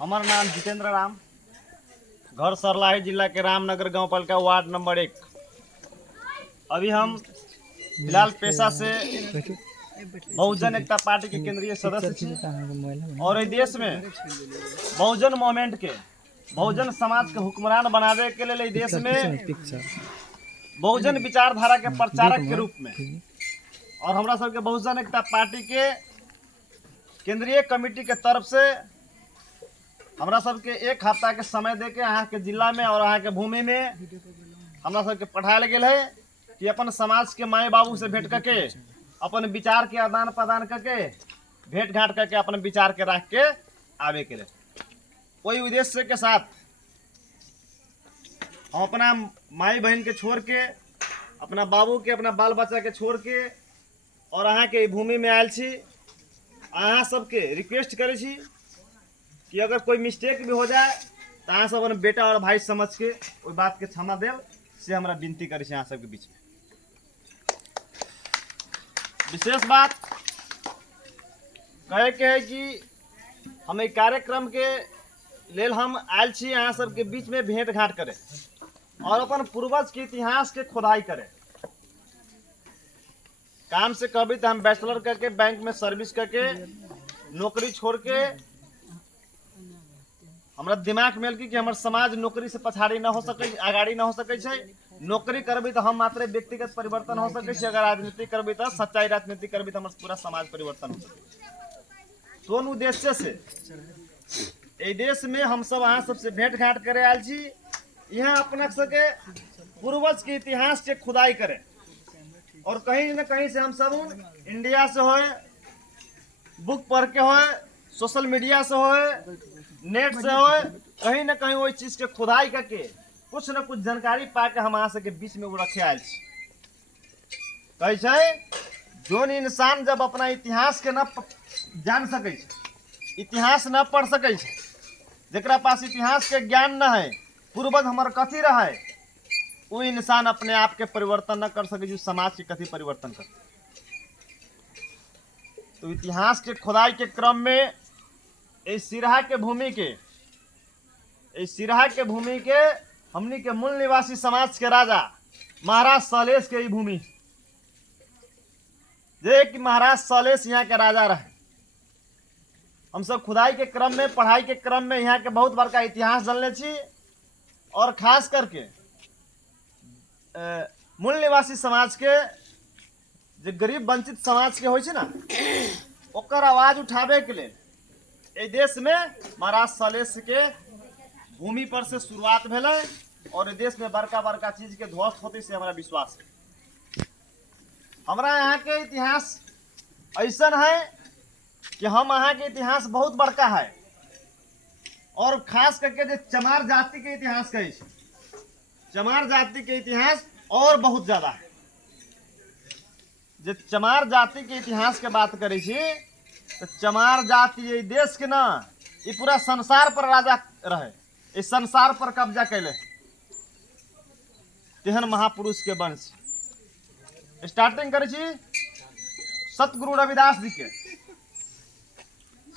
हमार नाम जितेंद्र राम, घर सरलाही जिला के रामनगर गांव पालिका वार्ड नंबर 1। अभी हम फिलहाल पेशा से बहुजन एकता पार्टी के केंद्रीय सदस्य छी और इस देश में बहुजन मूवमेंट के बहुजन समाज के हुक्मरान बनावे के लिए देश में बहुजन विचारधारा के प्रचारक के रूप में और हमरा सबके बहुजन एकता पार्टी के केंद्रीय कमेटी के तरफ से हमरा सबके एक हफ्ता के समय दे के अहाँ के जिला में और अहाँ के भूमि में हमरा सबके पठायल गेल है कि अपन समाज के माए बाबू से भेंट करके अपन विचार के आदान प्रदान करके भेंट घाट करके अपन विचार के रख के आवे के लिए कोई उद्देश्य के साथ हम अपना माई बहन के छोड़ के अपना बाबू के अपना बाल बच्चा के छोड़ के और अहाँ के भूमि में आयल छी। अहाँ सबके रिक्वेस्ट करे छी कि अगर कोई मिस्टेक भी हो जाए तो अहाँ सब अपन बेटा और भाई समझ के कोई बात के क्षमा देव से हमरा विनती करे छी। अहाँ सबके बीच में विशेष बात कहे के है कि हम एक कार्यक्रम के लेल हम आयल छी अहाँ सबके बीच में भेंट घाट करे और अपन पूर्वज के इतिहास के खुदाई करे। काम से कभी तो हम बैचलर करके बैंक में सर्विस करके नौकरी छोड़ के हमरा दिमाग में कि हमर समाज नौकरी से पछाड़ी न हो सके आगाड़ी न हो सके छै। नौकरी करबी तो हम मात्र व्यक्तिगत परिवर्तन हो सके छै, अगर राजनीति करबी तो सच्चाई राजनीति करबी तो हमर पूरा समाज परिवर्तन हो सके। तो उद्देश्य से ए देश में हम सब अहाँ सबसे भेंट घाट करे आयल छी। यहाँ अपना सके पूर्वज के इतिहास के खुदाई करे और कहीं न कहीं से हम सब इंडिया से होए, बुक पढ़ के होए, सोशल मीडिया से होए, नेट से होए, कहीं न कहीं वही चीज के खुदाई करके कुछ न कुछ जानकारी पाके हम अहाँ सबके बीच में वो रखे आयल छी। कैसे जोन इंसान जब अपना इतिहास के न जान सके, इतिहास न पढ़ सके, जरा पास इतिहास के ज्ञान न है, पूर्वज हमार कथी रहे, वो इंसान अपने आप के परिवर्तन न कर सके जो समाज के कथी परिवर्तन कर। तो इतिहास के खुदाई के क्रम में इस सिरहा के भूमि के हमनी के मूल निवासी समाज के राजा महाराज सलेश के ई भूमि जे कि महाराज सलेश यहाँ के राजा रहे। हम सब खुदाई के क्रम में पढ़ाई के क्रम में यहाँ के बहुत बड़का इतिहास जानले छी और खास करके मूल निवासी समाज के जो गरीब वंचित समाज के होय छै ना ओकर आवाज उठावे के लिए ए देश में महाराज सलेश के भूमि पर से शुरुआत भेले और देश में बड़का बड़का चीज के ध्वस्त होते से हमारा विश्वास है। हमारा यहाँ के इतिहास ऐसा है कि हम यहाँ के इतिहास बहुत बड़का है और खास करके जो चमार जाति के इतिहास कहे छै, चमार जाति के इतिहास और बहुत ज्यादा है। जो चमार जाति के इतिहास के बात करे छी तो चमार जाति ये देश के ना ये पूरा संसार पर राजा रहे, इस संसार पर कब्जा कैले तेहन महापुरुष के वंश। स्टार्टिंग करे छी सतगुरु रविदास जी के।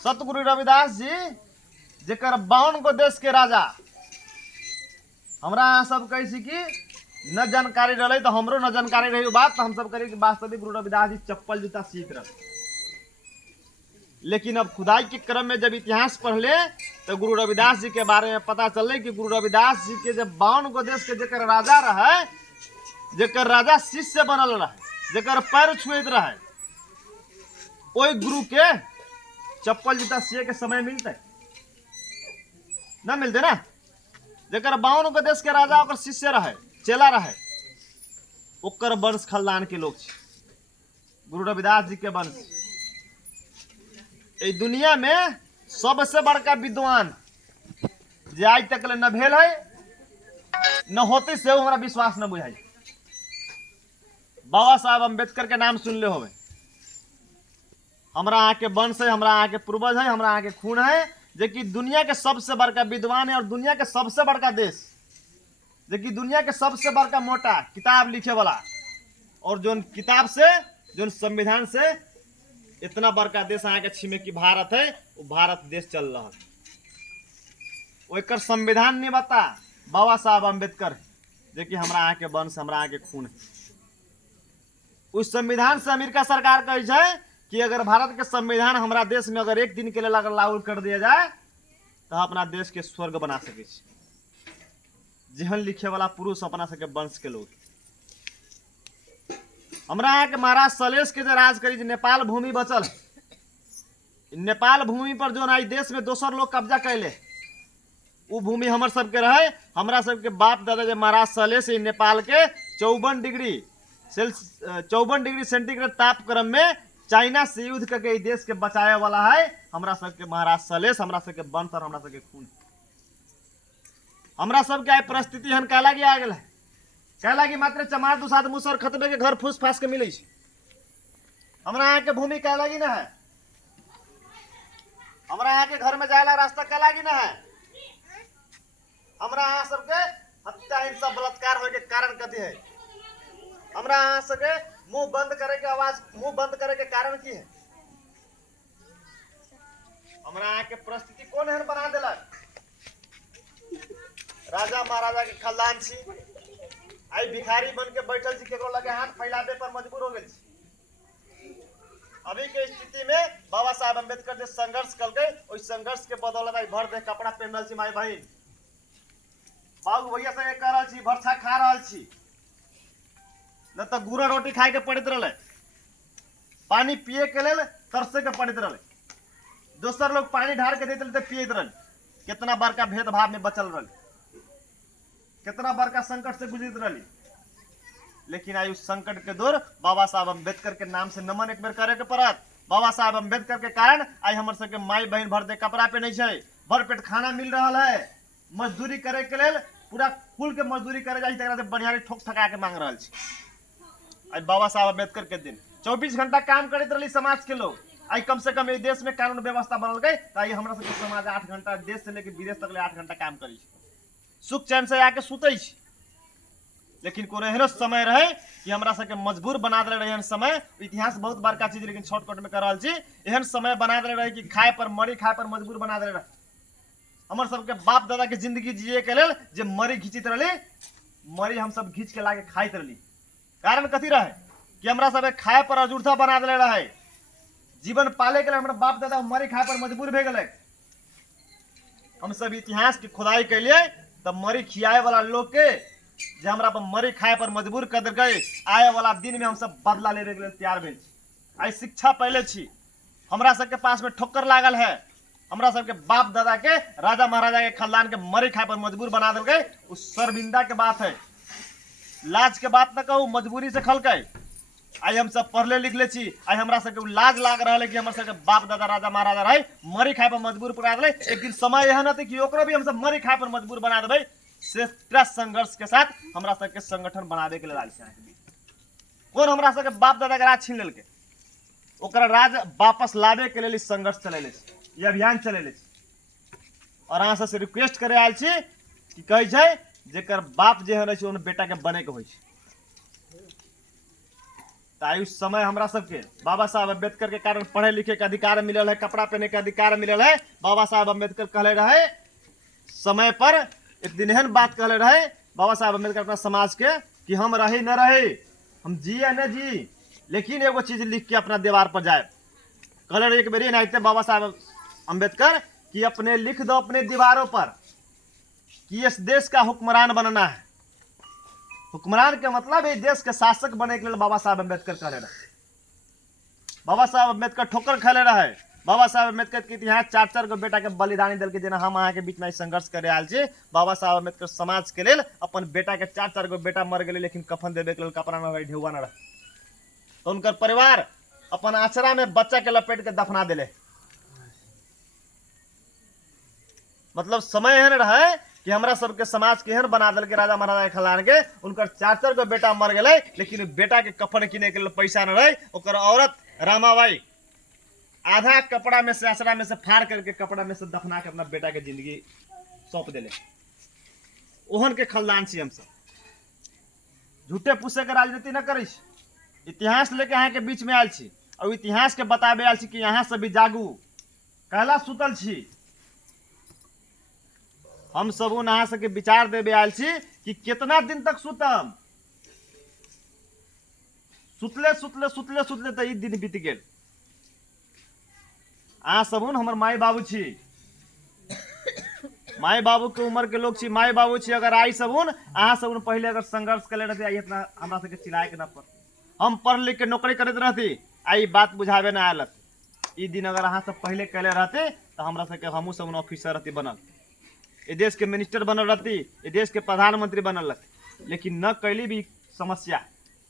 सतगुरु रविदास जी जेकर 52 गो देश के राजा हमरा सब कहे छी कि न जानकारी रहे तो हमरो न जानकारी रही बात तो हम सब कहे कि वास्तविक गुरु रविदास जी चप्पल जूता सीख रहे। लेकिन अब खुदाई के क्रम में जब इतिहास पढ़ ले तो गुरु रविदास जी के बारे में पता चले कि गुरु रविदास जी के जब 52 गो देश के जेकर राजा रहे, जेकर राजा शिष्य बनल रहे, जेकर पैर छुएत रहे, ओई गुरु के चप्पल जूता सिए के समय मिलते न मिलते ना। जेकर 52 गो देश के राजा ओकर शिष्य रहे, चेला रहे, ओकर वंश खानदान के लोग छे गुरु रविदास जी के वंश। इस दुनिया में सबसे बड़का विद्वान जे आज तक न भेल है न होते से हमारा विश्वास न बुझाई। बाबा साहब अम्बेडकर के नाम सुन ले होवे। हमरा यहाँ के वंश है, हमरा यहाँ के पूर्वज है, हमरा यहाँ के खून है, जो कि दुनिया के सबसे बड़का विद्वान है और दुनिया के सबसे बड़का देश, जो कि दुनिया के सबसे बड़का मोटा किताब लिखे वाला और जो किताब से जो संविधान से इतना बड़का देश अहाँ के छिमेकी भारत है, वो भारत देश चल रहा है। ओकर संविधान नहीं बता बाबा साहब अम्बेडकर जो कि हमरा यहाँ के वंश हमरा यहाँ के खून है। उस संविधान से अमेरिका सरकार कहे है कि अगर भारत के संविधान हमारा देश में अगर एक दिन के लिए अगर लागू कर दिया जाए तो अपना देश के स्वर्ग बना सके जेहन लिखे वाला पुरुष अपना सके वंश के लोग। हमरा यहाँ के महाराज सलेश के जो राज करी नेपाल भूमि बचल नेपाल भूमि पर जो ना देश में दोसर लोग कब्जा कैले वो भूमि हमर सबके रहे। हमरा सबके बाप दादा जो महाराज सलेश नेपाल के 54 डिग्री सेंटीग्रेड तापक्रम में चाइना से युद्ध करके देश के बचाए वाला है हमरा सबके महाराज सलेश, हमरा सबके वंश और हमरा सबके खून। हमरा सबके आय परिस्थिति हन कहला कि आ गेल है कहला कि मात्र चमार दुसाद मुसर खतबे के घर फूस फास के मिले। हमरा यहाँ के भूमि कहला कि ना है, हमरा यहाँ के घर में जाएला रास्ता कहला कि ना है। हमरा यहाँ सबके हत्या हिंसा बलात्कार होने के कारण कथी है। हमरा यहाँ सबके मुंह बंद करे के आवाज मुंह बंद करे के कारण की है। हमरा यहाँ के परिस्थिति कौन है बना दिलक। राजा महाराजा के खानदान छी आई भिखारी बन के बैठल छी केकरो लगे हाथ फैलाबे पर मजबूर हो गेल छी। अभी के स्थिति में बाबा साहब अम्बेडकर जो संघर्ष करके उस संघर्ष के बदौलत आई भर दे कपड़ा पहनल छी माई बहन बाबू भैया संगे कर रहल छी भरछा खा रहल छी न तो गुड़ा रोटी खाए के पड़त रहे पानी पिए के लेल तरसे के पड़त रहे दोसर लोग पानी ढार के देते तो पियत रहे। कितना बड़का भेदभाव में बचल रहे कितना बड़का संकट से गुजरत रही। लेकिन आई उस संकट के दौर बाबा साहब अम्बेडकर के नाम से नमन एक बेर करे के पड़त। बाबा साहब अम्बेडकर के कारण आई हमर सबके माई बहन भर दे कपड़ा पे नहीं है भर पेट खाना मिल रहा है। मजदूरी करे के लेल पूरा खुल के मजदूरी करे जाए से बढ़िया ठोक ठका के मांग रहा है। आई बाबा साहब अम्बेडकर के दिन 24 घंटा काम करते रही समाज के लोग। आई कम से कम ये देश में कानून व्यवस्था बनल गई तो हमरा सबके समाज 8 घंटा देश से लेकर विदेश तक 8 घंटा काम करी सुख चैन से आके सुते। लेकिन कोनो एहनो समय रहे कि हमरा सबके मजबूर बना दे रहे। समय इतिहास बहुत बड़का चीज लेकिन शॉर्टकट में कर रहा छी। एहन समय बना दे रहे कि खाए पर मरी खाए पर मजबूर बना दे रहे। हमर सबके बाप दादा के जिंदगी जिए के लेल जे मरी घिंचित रही मरी हम सब घींच के लाके खाइत रही। कारण कथी रहे कि हमरा सब खाए पर अजूठा बना दे रहे। जीवन पाले के लिए हमरा बाप दादा मरी खाए पर मजबूर भे गए। हम सब इतिहास की खुदाई के लिए तब मरी खियाए वाला लोग के जे हमरा पर मरी खाए पर मजबूर कर दे गए आए वाला दिन में हम सब बदला ले तैयार भेल। आई शिक्षा पहले छी हमरा सबके पास में ठोकर लागल है। हमरा सबके बाप दादा के राजा महाराजा के खानदान के मरी खाए पर मजबूर बना दे गए। उस शर्मिंदा के बात है लाज के बात न कहू मजबूरी से खल के आई हम सब पढ़ले लिखले छी। आई हमरा सबके लाज लाग रहा है कि हमरा सबके बाप दादा राजा महाराजा रहे मरी खाए पर मजबूर बना दे। एक दिन समय यह न कि ओकरो भी हम सब मरी खाए पर मजबूर बना देवे। श्रेष्ठ संघर्ष के साथ हमरा सबके संगठन बनावे के लिए कौन हमरा सबके बाप दादा के राज छीन लेलके ओकरा राज वापस लावे के लिए संघर्ष चलेले ये अभियान चलेले। और अहाँ से रिक्वेस्ट करे आयल छी कि कहे छै जेकर बाप जे रहे उन बेटा के बने के होय छै। उस समय हमरा सबके बाबा साहब अम्बेडकर के कारण पढ़े लिखे के अधिकार मिलल है कपड़ा पहने के अधिकार मिलल है। बाबा साहब अम्बेडकर कहले रहे समय पर एक दिन एहन बात कहले रहे बाबा साहब अम्बेडकर अपना समाज के कि हम रहे न रहे हम जिए न जी लेकिन एगो चीज लिख के अपना दीवार पर जाए। कहले रहे एक बेरी नाइते बाबा साहब अम्बेडकर कि अपने लिख दो अपने दीवारों पर कि इस देश का हुक्मरान बनना है। हुक्मरान के मतलब ये देश के शासक बने के लिए बाबा साहब अम्बेडकर कहले रहे। बाबा साहब अम्बेडकर ठोकर खेले रहे। बाबा साहब अम्बेडकर के इतिहास 4-4 गो बेटा के बलिदानी दल के जेना हम अहाँ के बीच में संघर्ष करे आयल छी। बाबा साहब अम्बेडकर समाज के लेल अपन बेटा के 4-4 गो बेटा मर गए लेकिन कफन देवे के लेल कपड़ा में ढेउआ न रहे तो उनकर परिवार अपन आचरा में बच्चा के लपेट के दफना दिले। मतलब समय एहन रहे कि हमरा सबके समाज केहन बना दिल के राजा महाराजा के खिलाड़ के उनकर 4-4 गो बेटा मर गए लेकिन बेटा के कफन किने के लिए पैसा न रहे। ओकर औरत रामाबाई आधा कपड़ा में से आसरा में से फाड़ करके कपड़ा में से दफना के अपना बेटा के जिंदगी सौंप दिले। ओहन के खानदान छी हम सब झूठे पूछे के राजनीति न करी इतिहास लेके अहाँ के बीच में आयल छी और इतिहास के बताबे आयल छी कि यहाँ से भी जागू कहला सुतल छी। हम सब अहाँ सबके विचार देवे आयल छी कि कितना दिन तक सुतम। सुतले सुतले सुतले सुतले तो ई दिन बीत गेल। अहाँ सब हमर माई बाबू छी, माई बाबू के उम्र के लोग छी, माई बाबू छी। अगर आई सब अहाँ सब पहले अगर संघर्ष कर रहते आई इतना हमरा सबके चिल्लाए के न पड़। हम पढ़ लिख के नौकरी करते रहती आई बात बुझावे ना आयलत। ई दिन अगर अहाँ सब पहले कैले रहते तो हमरा सबके हमू सब ऑफिसर रहती बनल, ये देश के मिनिस्टर बनल रहती, ये देश के प्रधानमंत्री बनल रहती। लेकिन न कैली भी समस्या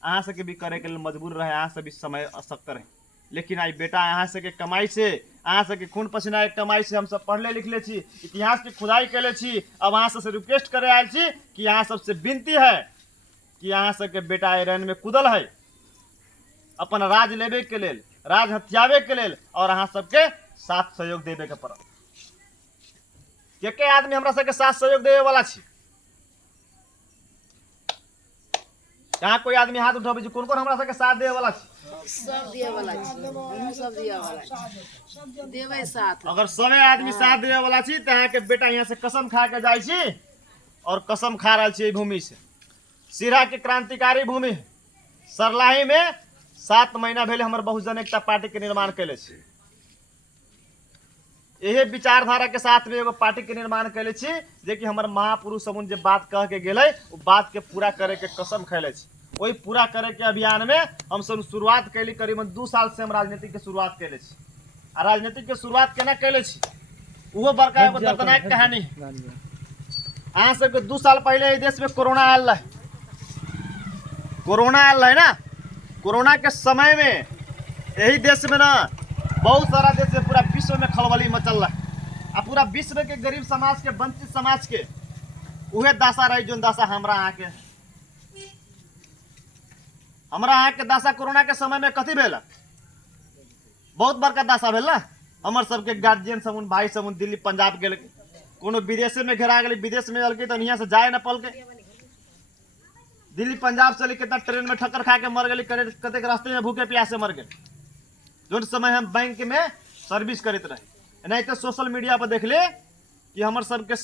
अहाँ सबके भी करे के लिए मजबूर रहे, अहाँ सब भी समय असक्त रहे। लेकिन आई बेटा अहाँ सबके कमाई से, अहाँ सबके खून पसीना के कमाई से हम सब पढ़ले लिखले छी, इतिहास की खुदाई कैले छी। अब अहाँ सबसे रिक्वेस्ट करे आयल छी कि अहाँ सबसे विनती है कि अहाँ सबके बेटा रैन में कूदल है अपन राज लेवे के लेल, राज हथियावे के लेल, और अहाँ सबके साथ सहयोग देवे के पड़त। के आदमी हमरा सबके साथ सहयोग देवे वाला छी? यहाँ कोई आदमी हाथ उठाबे, कौन कौन हमरा सबके साथ देवे वाला छी? सब दिए वाला छी, हम सब दिए वाला छी, देवे साथ। अगर सबे आदमी साथ देवे वाला छी तो यहाँ के बेटा यहाँ से कसम खा के जाय छी, और कसम खा रहा छी भूमि से। सिरा के क्रांतिकारी भूमि सरलाही में 7 महीना भेले हमर बहुजन एकता पार्टी के निर्माण कैले छी। यही विचारधारा के साथ में एगो पार्टी के निर्माण कैले छी, जे कि हमर महापुरुष सब जे बात कह के गेले वो बात के पूरा करे के कसम खैले छी। वही पूरा करे के अभियान में हम सब शुरुआत कैली। करीबन 2 साल से हम राजनीति के शुरुआत कैले छी। आ राजनीति के शुरुआत केना कैले छी वो बड़का एगो दर्दनाक कहानी। अहाँ सबके 2 साल पहले देश में कोरोना आयल रहे, कोरोना आयल रहे ना। कोरोना के समय में यही देश में ना बहुत सारा देश में पूरा विश्व में खलबली मचल रहा है। आ पूरा विश्व के गरीब समाज के, वंचित समाज के उहे दशा रही जो दशा हमरा अहाँ के। हमरा अहाँ के दशा कोरोना के समय में कथी भेल? बहुत बड़का दशा भेल ना। हमर सबके गार्जियन सब भाई सब दिल्ली पंजाब गेल, कोनो विदेशे में घेरा गेल, विदेश में अलके तो यहाँ से जाए न पल के। दिल्ली पंजाब चली, कितना ट्रेन में ठक्कर खा के मर गई, कते रास्ते में भूखे प्यासे मर गए। जो समय हम बैंक में सर्विस करते रहे, नहीं तो सोशल मीडिया पर देख ले कि हमर सबके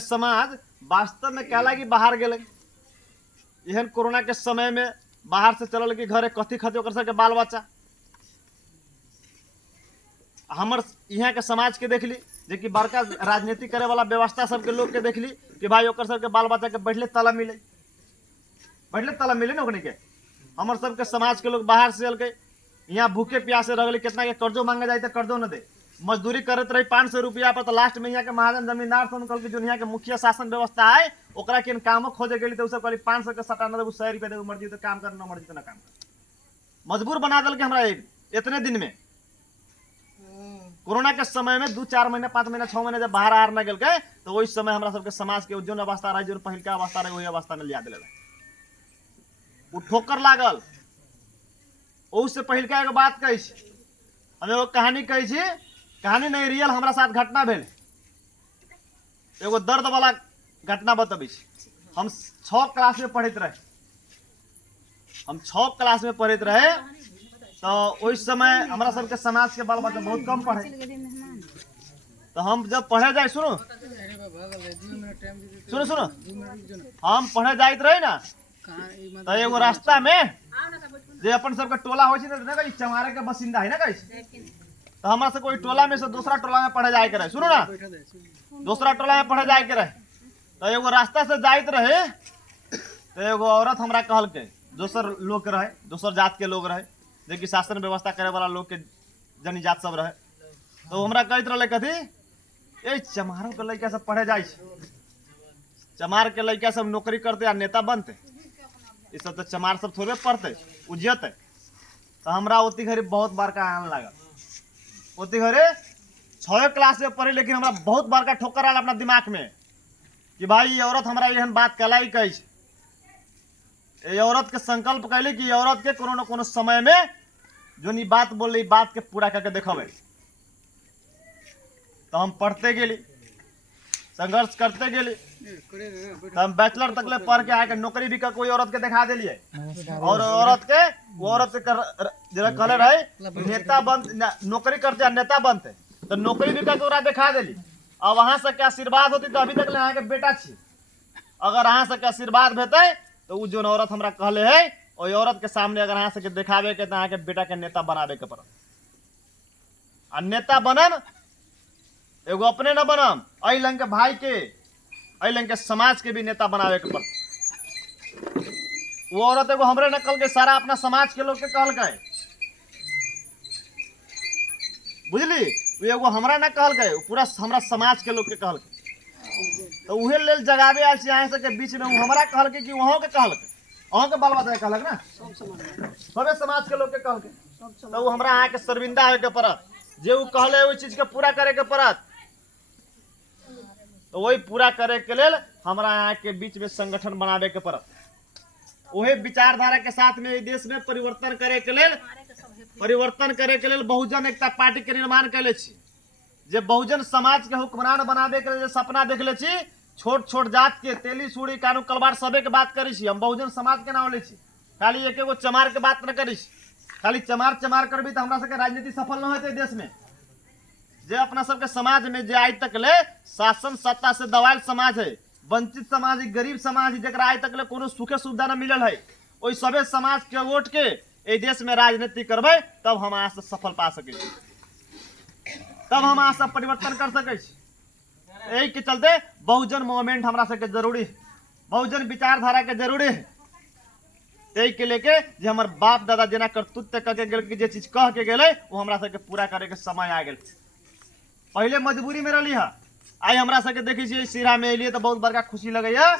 समाज वास्तव में कहला कि बाहर गेले। एहन कोरोना के समय में बाहर से चलल कि घरे कथी खते ओकर सबके बाल बच्चा। हमर यहाँ के समाज के देख ली, जे कि बड़का राजनीति करे वाला व्यवस्था सबके लोग के देख ली कि भाई ओकर सबके बाल बच्चा के बैठले तला मिले, बैठले तला मिले ना ओकने के। हमर सबके समाज के लोग बाहर से अलके यहाँ भूखे प्यासे रह गए, कितना के कर्जो मांगे जाए तो कर्जो न दे, मजदूरी करत रही 500 रुपया पर। तो लास्ट में यहाँ के महाजन जमींदार से कल के जो यहाँ के मुखिया शासन व्यवस्था है ओकरा के कामो खोजे गई तो कहली 500 के सटा न देबू, 100 रुपया देबू, मर्जी तो काम कर, न मर्जी तो न काम कर। मजबूर बना दल के हमरा इतने दिन में। कोरोना के समय में 2-4 महीना 5 महीना 6 महीना जब बाहर आर न गल के तो वही समय हमरा सबके समाज के जो अवस्था रहे, जो पहिल का अवस्था रहे वही अवस्था में लिया दिले। वो ठोकर लागल। उससे पहिल का एगो बात कही, हम एगो कहानी कही, कहानी नहीं रियल हमरा साथ घटना भेल। एगो दर्द वाला घटना बतबी। हम 6 क्लास में पढ़ते रहे, तो उस समय हमारा सबके समाज के बाल बच्चा बहुत कम पढ़े। तो हम जब पढ़े जाए, सुनो हम पढ़े जाइत रहे ना, तो एगो रास्ता में जे अपन सबके टोला हो चमारे के बसिंदा है ना कहीं, तो हमारा से कोई टोला में से दूसरा टोला में पढ़े जाए के रहे। सुनो ना, दूसरा टोला में पढ़े जाए के रहे, तो एगो रास्ता से जाइत रहे, तो एगो औरत हमरा कहल के, दोसर लोग रहे, दोसर जात के लोग रहे, जे कि शासन व्यवस्था करे वाला लोग के जनी जात सब रहे। तो हमरा कहते रहे कथी, ए चमारों के लड़का सब पढ़े जाए, चमार के लड़का सब नौकरी करते आ नेता बनते, ये सब तो चमार सब थोड़े पढ़ते उजते। तो हमरा ओती घड़ी बहुत बड़का आने लगा। ओती घड़ी 6 क्लास में पढ़े, लेकिन हमरा बहुत बड़का ठोकर आल अपना दिमाग में कि भाई ये औरत हमरा एहन बात कलाई कही, ये औरत के संकल्प कैली कि औरत के कोनो न कोनो समय में जो नी बात बोल रही बात के पूरा करके देखावे। तो हम पढ़ते गेली, संघर्ष करते गेली, तो हम बैचलर तक ले पढ़ के आके नौकरी भी का कोई औरत के दिखा दिलिए। और औरत के जरा कहले रहे नेता बन, नौकरी करते नेता बनते, तो नौकरी भी का दिखा दिली। अब अहाँ सबके आशीर्वाद होती तो अभी तक ले अहाँ के बेटा छी। अगर अहाँ सबके आशीर्वाद भेटै तो उ जोन औरत हमरा कहले है ओई औरत के सामने अगर अहाँ सबके देखावे के तो अहाँ के बेटा के नेता बनावे के पड़त। आ नेता बनम एगो अपने न बनम, अई लंग के भाई के, अई लंग के समाज के भी नेता बनावे के पड़त। वो औरत एगो हमरे न कहल के, सारा अपना समाज के लोग के कहल के, बुझली? वो एगो हमरा न कहल के, पूरा हमरा समाज के लोग के कहल के। तो उहे लेल जगावे आल छी अहाँ सबके बीच में। हमरा कहल के कि वहाँ के कहल के, अहाँ के बाल बच्चा कहलक ना, सबे समाज के लोग के कहल के। तो वो हमरा अहाँ के शर्मिंदा होए के पड़त, जे उ कहले ओई चीज के पूरा करे के पड़त। तो वही पूरा करे के लेल हमरा यहाँ के बीच में संगठन बनावे के पड़त। वही विचारधारा के साथ में देश में परिवर्तन करे के लेल बहुजन एकता पार्टी के निर्माण कैले छी। जे बहुजन समाज के हुक्मरान बनावे के लिए सपना देखले छी, छोट छोट जात के तेली सूड़ी कानू कलवार सबे के बात करी छी। हम बहुजन समाज के नाम ले छी, खाली एक एगो चमार के बात न करी छी। खाली चमार चमार करबी तो हमरा सबके राजनीति सफल न होते देश में। जे अपना सबके समाज में जे आज तक ले शासन सत्ता से दबायल समाज है, वंचित समाज है, गरीब समाज है, जरा आज तक ले कोनो सुखे सुविधा न मिलल है, ओई सबे समाज के वोट के ए देश में राजनीति करबे तब हम अहाँ से सफल पा सके, तब हम अहाँ सब परिवर्तन कर सके। यही के चलते बहुजन मूवमेंट हमरा सबके जरूरी है, बहुजन विचारधारा के जरूरी है। यही के लेके जे हमर बाप दादा जेना कर्तृत्व करके गेल कि जे चीज कह के गेले वो हमरा सबके पूरा करे के समय आ गेल। पहले मजबूरी में रही है, आई हमरा सबके देखी छी सिरा में एलिए तो बहुत बड़का खुशी लगैया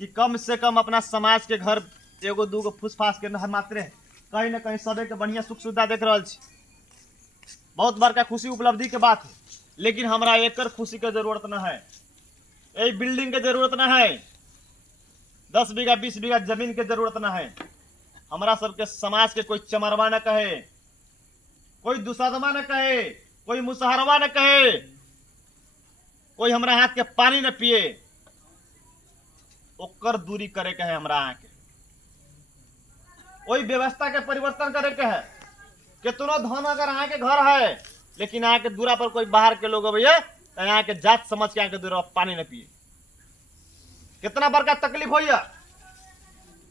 कि कम से कम अपना समाज के घर एगो दूगो फूसफास के मात्रे कहीं न कहीं सबे के बढ़िया सुख सुविधा देख रहा छी। बहुत बड़का खुशी उपलब्धि के बात है। लेकिन हमरा एकर खुशी के जरूरत न है, यही बिल्डिंग के जरूरत न है, 10 बीघा 20 बीघा जमीन के जरूरत न है। हमरा सबके समाज के कोई चमरवा न कहे, कोई दुसदमा न कहे, कोई मुसहरवा न कहे, कोई हमरा हाथ के पानी न पिए, ओकर दूरी करे के है हमरा यहाँ के। वही व्यवस्था के परिवर्तन करे के है। कितनो धन अगर यहाँ के घर है लेकिन यहाँ के दूरा पर कोई बाहर के लोग भैया तो यहाँ के जात समझ के यहाँ के दूरा पानी न पिए, कितना बड़का तकलीफ हो।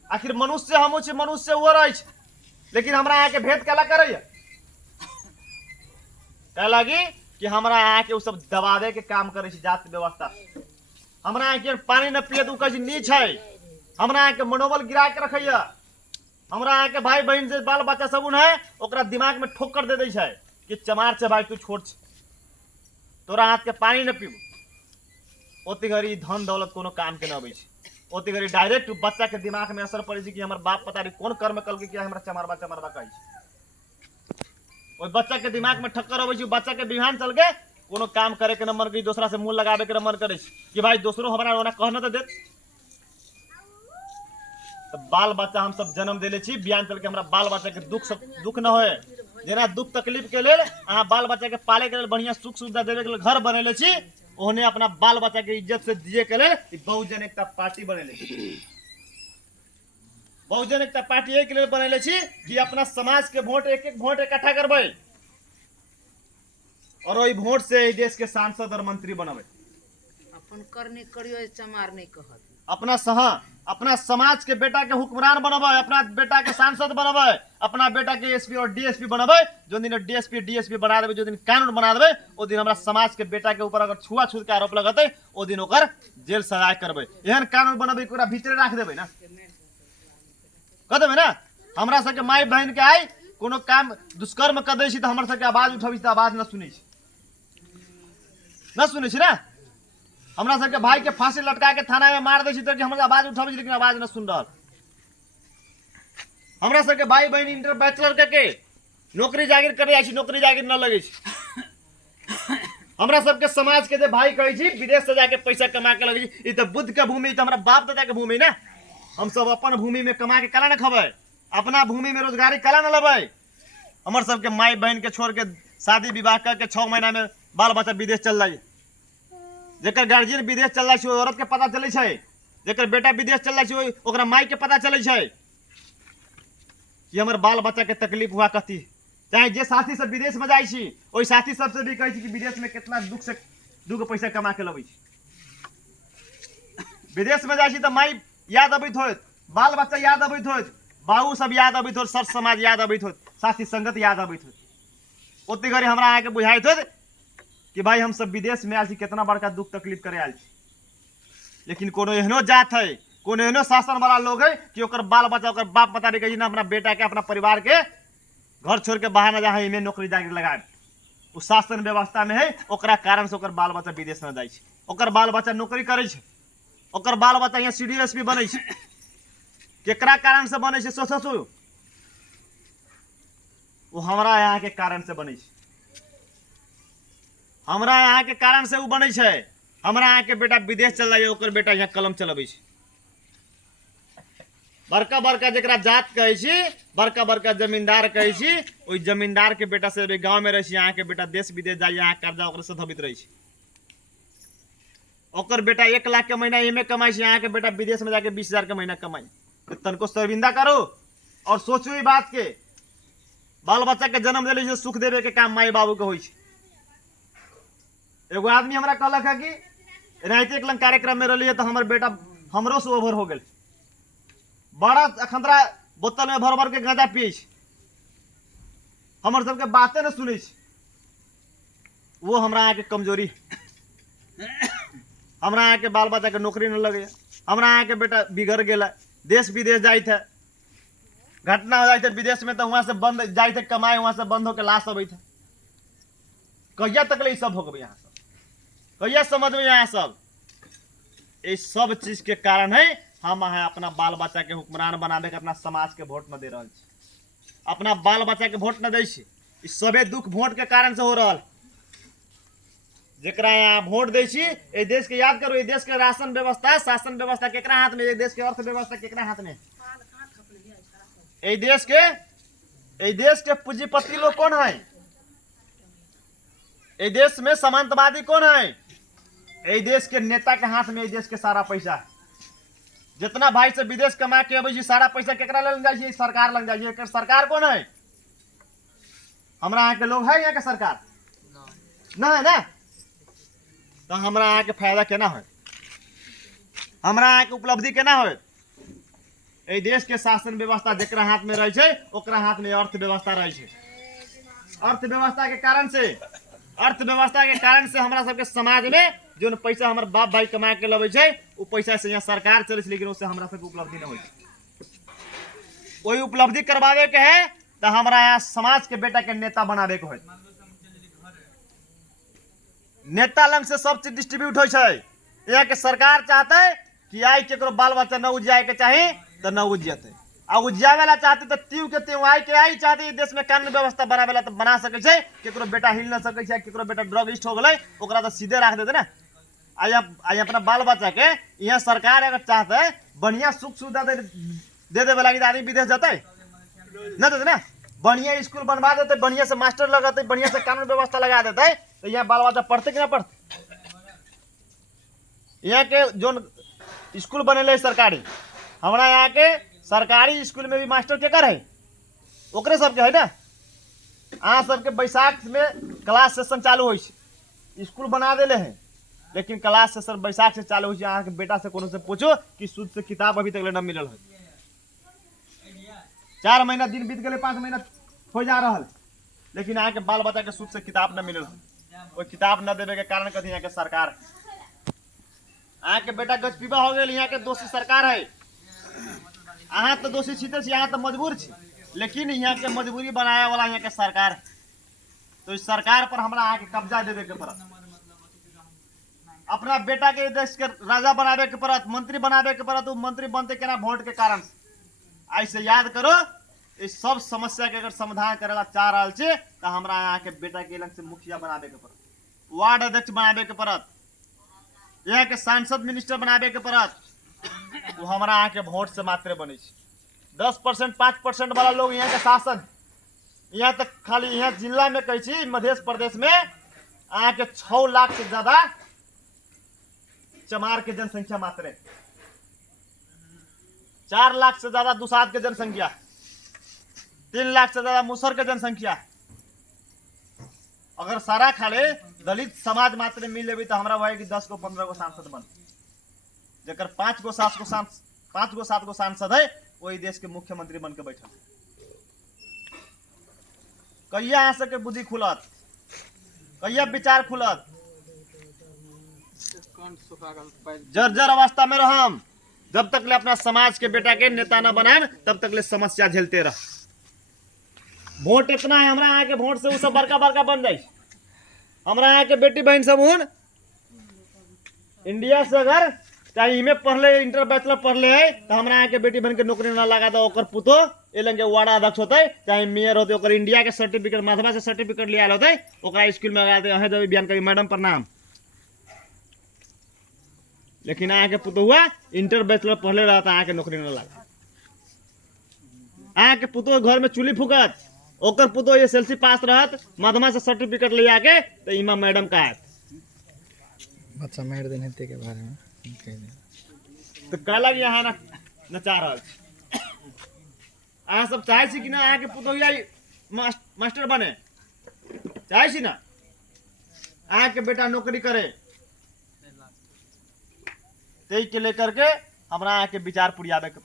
आखिर मनुष्य हम मनुष्य वो रहे, लेकिन हमरा यहाँ के भेद कैला करे कह लगी कि हमरा यहाँ के सब दबावे के काम करे जात व्यवस्था। हमरा यहाँ के पानी न पिए तो कहीं नीच है, हमरा यहाँ के मनोबल गिरा के रखैया। हमरा यहाँ के भाई बहन से बाल बच्चा सब है ओकरा दिमाग में ठोकर दे दै छै कि चमार से भाई तू छोड़ छ, तोरा हाथ के पानी न पीबू। ओती घड़ी धन दौलत कोनो काम के न अबै छै, ओती घड़ी डायरेक्ट बच्चा के दिमाग में असर पड़े छै कि हमर बाप पता नहीं कोन कर्म कल के किया हमरा चमारबा चमारबा कहै छै। ओई बच्चा के दिमाग में ठक्कर अबै छै, बच्चा के बिहान चल के कोनो काम करे के न मन करी, दूसरा से मुंह लगावे के न मन करे छै कि भाई दूसरो हमरा ओना कहना तो देत। तो बाल बच्चा हम सब जन्म देले छी, बिहान चल के हमरा बाल बच्चा के दुख न होए। जेना दुख तकलीफ के लेल अहाँ बाल बच्चा के पाले के लेल बढ़िया सुख सुविधा देवे के लेल घर बनेले छी, ओहने अपना बाल बच्चा के इज्जत से जिए के लेल बहुजन एकता पार्टी बनेले छी। बहुजन एकता पार्टी एक लेल बनेले छी कि अपना समाज के वोट एक एक वोट इकट्ठा करबे और वही वोट से देश के सांसद और मंत्री बनबे। अपन करनी करियो चमार नहीं कहत, अपना समाज के बेटा के हुक्मरान बनबे, अपना बेटा के सांसद बनबे, अपना बेटा के एसपी और डीएसपी बनबे। जो दिन डीएसपी बना देबे, जो दिन कानून बना देबे, ओ दिन हमरा समाज के बेटा के ऊपर अगर छुआछूत के आरोप लगते ओ दिन ओकर जेल सजाए करबे। एहन कानून बनबे ओकरा भीतरे राख देबे ना, कह देबे ना। हमरा सबके माई बहन के आई कोनो काम दुष्कर्म कर दै छी तो हमरा सबके आवाज उठबी तो आवाज न सुनै छी ना। हमरा सबके भाई के फांसी लटका के थाना में मार दै छी तो हमरा आवाज उठाबै छी लेकिन आवाज न सुन रहल। हमरा सबके भाई बहन इंटर बैचलर के नौकरी जागिर करे जाइ छी, नौकरी जागिर न लगे छी। हमरा सबके समाज के जे भाई कहै छी विदेश से जाके पैसा कमा के लगे छी, ई तो बुद्ध के भूमि, ई तो हमरा बाप दादा के भूमि ना। हम सब अपन भूमि में कमा के कला न खबै, अपना भूमि में रोजगारी कला न लेबै। हमर सबके माई बहन के छोड़ के शादी विवाह करके 6 महीना में बाल बच्चा विदेश चल जाए। जेकर गार्जियन विदेश चल जाए औरत के पता चले छै, जेकर बेटा विदेश चल जाए ओकरा माई के पता चले छै कि हमर बाल बच्चा के तकलीफ हुआ कथी। चाहे जे साथी सब विदेश में जाए छी ओई साथी सबसे भी कहै छी कि विदेश में कितना दुख से दूगो पैसा कमा के लबै छी। विदेश में जाइ छी तऽ माई याद अबैत होत, बाल बच्चा याद अबैत होत, बाबू सब याद अबैत होत, सर समाज याद अबैत होत, साथी संगत याद अबैत होत। ओते घड़ी हमरा अहाँके बुझाइत होत कि भाई हम सब विदेश में आयल छी, कितना बड़का दुख तकलीफ करे आयल छी। लेकिन कोनो एहनो जात है, कोनो एहनो शासन वाला लोग है कि ओकर बाल बच्चा, ओकर बाप मतारी कही ना अपना बेटा के, अपना परिवार के घर छोड़ के बाहर न जा, इमे नौकरी जाकर लगाए। उ शासन व्यवस्था में है, ओकरा कारण से ओकर बाल बच्चा विदेश न जाइ छै, ओकर बाल बच्चा नौकरी करे छै, ओकर बाल बच्चा यहाँ CDSP बनै छै। केकरा कारण से बनै छै सोचो, वो हमरा यहाँ के कारण से बनै छै, हमरा यहाँ के कारण से उ बनै छै। हमरा यहाँ के बेटा विदेश चल जाइए, ओकर बेटा यहाँ कलम चलबै छै। बड़का बड़का जकरा जात कहै छी, बड़का बड़का जमींदार कहै छी, ओइ जमींदार के बेटा से गांव में रहे छी, यहाँ के बेटा देश विदेश जाइए, यहाँ कर्जा ओकरे से धबित रहे छी। ओकर बेटा 1 लाख के महीना एमे कमाई छै, यहाँ के बेटा विदेश में जाके 20,000 के महीना कमाई। तो तनको शर्मिंदा करो और सोचो ई बात के, बाल बच्चा के जन्म दिले सुख देवे के काम माई बाबू के होइ छै। एगो आदमी हमरा कहलक है कि राइते लंग कार्यक्रम में रहिए तो हमर बेटा हमरो से ओवर हो गेल, बड़ा अखंदरा बोतल में भर भर के गांजा पिए छै, हमर सबके बातें न सुनै छै। वो हमरा यहाँ के कमजोरी, हमरा यहाँ के बाल बच्चा के नौकरी न लगे, हमरा यहाँ के बेटा बिगड़ गेला, देश विदेश जाइत है, घटना हो जाइत है विदेश में, तो वहां से बंद जाइत है कमाए, वहां से बंद होकर लाश अबैत है। कहिया तक ले सब हो गए यहाँ सब, कहिया समझ में यहाँ सब? इस सब चीज के कारण है हम अपना बाल बच्चा के हुक्मरान बनाबे के, अपना समाज के वोट न दे रहा, अपना बाल बच्चा के वोट न दे। इस सबे दुख वोट के कारण से हो रहा। जरा यहाँ वोट दे, ए देश के याद करो, ए देश के राशन व्यवस्था, शासन व्यवस्था केकरा हाथ में, ए देश के अर्थव्यवस्था केकरा हाथ में? ए देश के पूंजीपति लोग कौन है? ए देश में सामंतवादी कौन है? ए देश के नेता के हाथ में ए देश के सारा पैसा। जितना भाई से विदेश कमा के अबै सारा पैसा केकरा लग जाइ छै? सरकार लग जाइ छै। सरकार कौन है? हमरा यहाँ के लोग है यहाँ के सरकार ना है ना, तो हमरा यहाँ के फायदा केना हो, हमरा यहाँ के उपलब्धि केना हो? ए देश के शासन व्यवस्था जेकरा हाथ में रहे छै, ओकरा हाथ में अर्थव्यवस्था रहे छै। अर्थव्यवस्था के कारण से हमरा सबके समाज में जो पैसा हमारे बाप भाई कमा के लबे छै, वो पैसा से यहाँ सरकार चले, लेकिन उससे हमरा सबके उपलब्धि न हो। कोई उपलब्धि करवावे के है तो हमरा यहाँ समाज के बेटा के नेता बनावे के हो। नेता लंग से सब चीज डिस्ट्रीब्यूट हो छै। यहाँ के सरकार चाहते है कि आई केकरो बाल बच्चा न उजियाए के चाही तो न उजियते, आ उजियावे ला चाहते तो तीव के तीव आई के आई चाहते देश में कानून व्यवस्था बनावे ला तो बना सके छै। केकरो बेटा हिल न सके छै, केकरो बेटा ड्रगिस्ट हो गए, ओकरा तो सीधे रख देते ना। आई अपना बाल बच्चा के यहाँ सरकार अगर चाहते है बढ़िया सुख सुविधा दे देवे लगी, आदमी विदेश जाते न देते ना। बढ़िया स्कूल बनवा देते, बढ़िया से मास्टर लगाते, बढ़िया से कानून व्यवस्था लगा देते, तो यहाँ बाल बच्चा पढ़ते कि ना पढ़ते? यहाँ के जो स्कूल बने सरकारी, हमारा यहाँ के सरकारी स्कूल में भी मास्टर के कर है, ओकरे सबके है ना। अहाँ सबके बैसाख में क्लास सेशन चालू हो, स्कूल बना देले हैं, लेकिन क्लास सेशन बैसाख से चालू हो। अहाँ के बेटा से कोनो से पूछो कि सूद से किताब अभी तक न मिलल है। 4 महीना दिन बीत गए, 5 महीना हो जा रहा, लेकिन यहाँ के बाल बच्चा के सूद से किताब न मिलल है। वो किताब न देवे के कारण कथी यहाँ के सरकार, अहाँ के बेटा गजपीबा हो गए, यहाँ के दोषी सरकार है। अहाँ तो दोषी छीते छी, अहाँ तो मजबूर छी, लेकिन यहाँ के मजबूरी बनाया वाला यहाँ के सरकार। तो इस सरकार पर हमरा अहाँ के कब्जा देवे के पड़त, अपना बेटा के देश के राजा बनावे के पड़त, मंत्री बनावे के पड़त। मंत्री बनते केना? वोट के कारण से। ऐसे याद करो, इस सब समस्या के अगर समाधान करेला चाह रहा छे तो हमरा यहाँ के बेटा के लंग से मुखिया बनावे के पड़त, वार्ड अध्यक्ष बनावे के पड़त, यहाँ के सांसद मिनिस्टर बनावे के पड़त। वो हमारा यहाँ के वोट से मात्र बने 10% 5% वाला लोग यहाँ के शासन, यहाँ तक खाली यहाँ जिला में कही मध्य प्रदेश में यहाँ के 6 लाख से ज्यादा चमार के जनसंख्या मात्र, 4 लाख से ज्यादा दुसाध के जनसंख्या, 3 लाख से ज्यादा मुसर के जनसंख्या, अगर सारा खाले दलित समाज मात्र मिल लेबी तो हमरा भाई कि 10 को 15 को सांसद बन, जकर 5 को 7 को सांसद है वही देश के मुख्यमंत्री बन के बैठल। कहिया यहाँ के बुद्धि खुलत, कहिया विचार खुलत। जर्जर अवस्था में रहम, जब तक ले अपना समाज के बेटा के नेता न बनाए तब तक ले समस्या झेलते रह। वोट इतना है हमरा यहाँ के, वोट से वो सब बड़का बड़का बन जाए। हमरा यहाँ के बेटी बहन सब उन इंडिया से अगर चाहे इमे पढ़ले इंटर बैचलर पढ़ले है तो हमरा यहाँ के बेटी बहन के नौकरी न लगा तो ओकर पुतो ए लंगे वार्ड अध्यक्ष होते चाहे मेयर होते, ओकर इंडिया के सर्टिफिकेट माधवा से सर्टिफिकेट ले आल होते, ओकरा स्कूल में लगा दे जब बयान करी मैडम प्रणाम। लेकिन यहाँ के पुतो हुआ इंटर बैचलर पढ़ले रहता, यहाँ के नौकरी न लगा। यहाँ के पुतो घर में चूल्ही फूकत, ओकर पुतो एसएलसी पास रहत, माधवा से सर्टिफिकेट ले आके तो इमा मैडम का है बच्चा मार देने के बारे में तो कह लग यहाँ नचा रहा। अहाँ सब चाहे छी कि ना अहाँ के पुतो मास्टर बने, चाहे छी ना अहाँ के बेटा नौकरी करे, ते के लेकर के हमरा अहाँ के विचार पुरियाबे के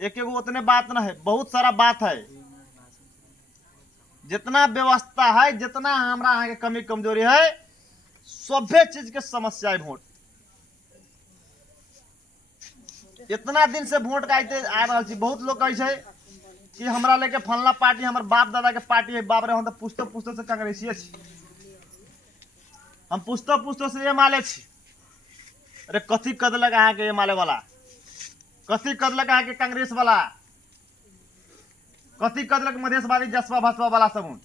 एक एगो उतने बात ना है, बहुत सारा बात है। जितना व्यवस्था है, जितना हमरा अहाँ के कमी कमजोरी है, सभे चीज के समस्या है। वोट इतना दिन से वोट का आ रहा छी, बहुत लोग कहे छै कि हमरा लेके फलना पार्टी हमर बाप दादा के पार्टी है। बाप रे हम तो पुछतो से कांग्रेसिये छी, हम पुछतो से ये माले छी। अरे कथी कदलक अहाँ के ये माले वाला, कथी कदलक अहाँ के कांग्रेस वाला, कथी कदलक मधेशवादी जसपा भाजपा वाला सब।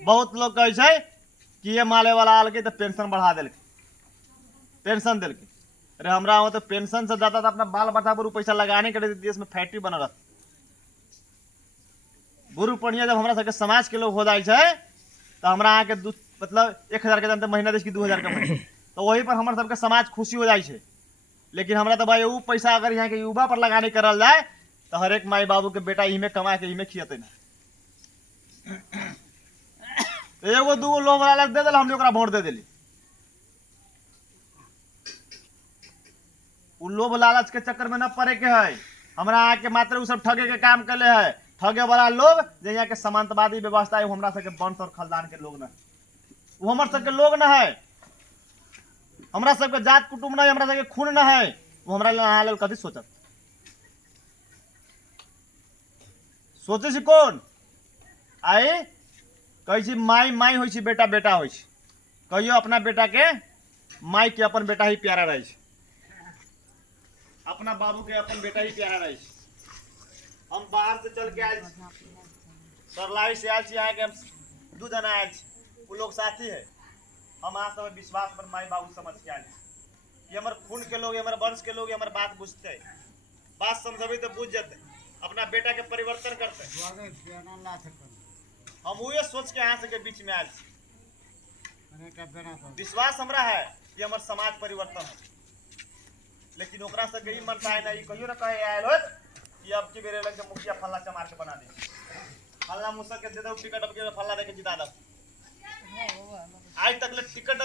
बहुत लोग कहे छै कि ये माले वाला आल के तो पेंशन बढ़ा दिल, पेंशन दिल। अरे हमरा वो तो पेंशन से ज्यादा तो अपना बाल बच्चा पर पैसा लगाने के लिए देश में फैक्ट्री बना रहा। गुरु पढ़िया जब हमरा सबके समाज के लोग हो जाए तो हमरा अहाँ के मतलब 1000 के दाम महीना देश की 2000 का महीना, तो वही पर हमारे सबके समाज खुशी हो जाए। लेकिन हमरा तो भाई वो पैसा अगर यहाँ के युवा पर लगाने करल जाए तो हर एक माई बाबू के बेटा इमे कमा के इमे खियते ना। तो एगो दूगो लोग लालच दे दिल, हमने ओकरा वोट दे दिली। उ लोभ लालच के चक्कर में न पड़े के है। हमरा यहाँ के मात्र उ सब ठगे के काम कर ले है, ठगे वाला लोग जो यहाँ के समांतवादी व्यवस्था है, वो हमरा सबके वंश और खानदान के लोग न, वो हमारे सबके लोग न है। हमरा सबके जात कुटुंब न, हमरा सबके खून न है। वो हमरा लेल कथी सोचत, सोचे छी कौन आई कहे छी माई माई होई छी, बेटा बेटा होई छी। कहियो अपना बेटा के माई के अपन बेटा ही प्यारा रहे छी, अपना बाबू के अपन बेटा ही प्यारा रहे छी। हम बाहर से चल के आयल छी, सरलाई से आयल छी, यहाँ के 2 जना आयल छी, वो लोग साथी है। हम अहाँ सब विश्वास पर माई बाबू समझ के आयल छी। ये हमारे खून के लोग, हमारे वंश के लोग, हमारे बात बुझते, बात समझबे तो बुझ जाते, अपना बेटा के परिवर्तन करते। हम वही सोच के यहाँ से के बीच में आयल छी। विश्वास हमरा है कि हमारे समाज परिवर्तन है। लेकिन ओकरा सबके ई मन चाहे नहीं, कहियो ना कहे आयल होत कि अब की बेरे लग के मुखिया फल्ला चमार के बना दे, फल्ला मुसक के दे दो टिकट, अब के फल्ला दे के जिता दो। आज तक ले टिकट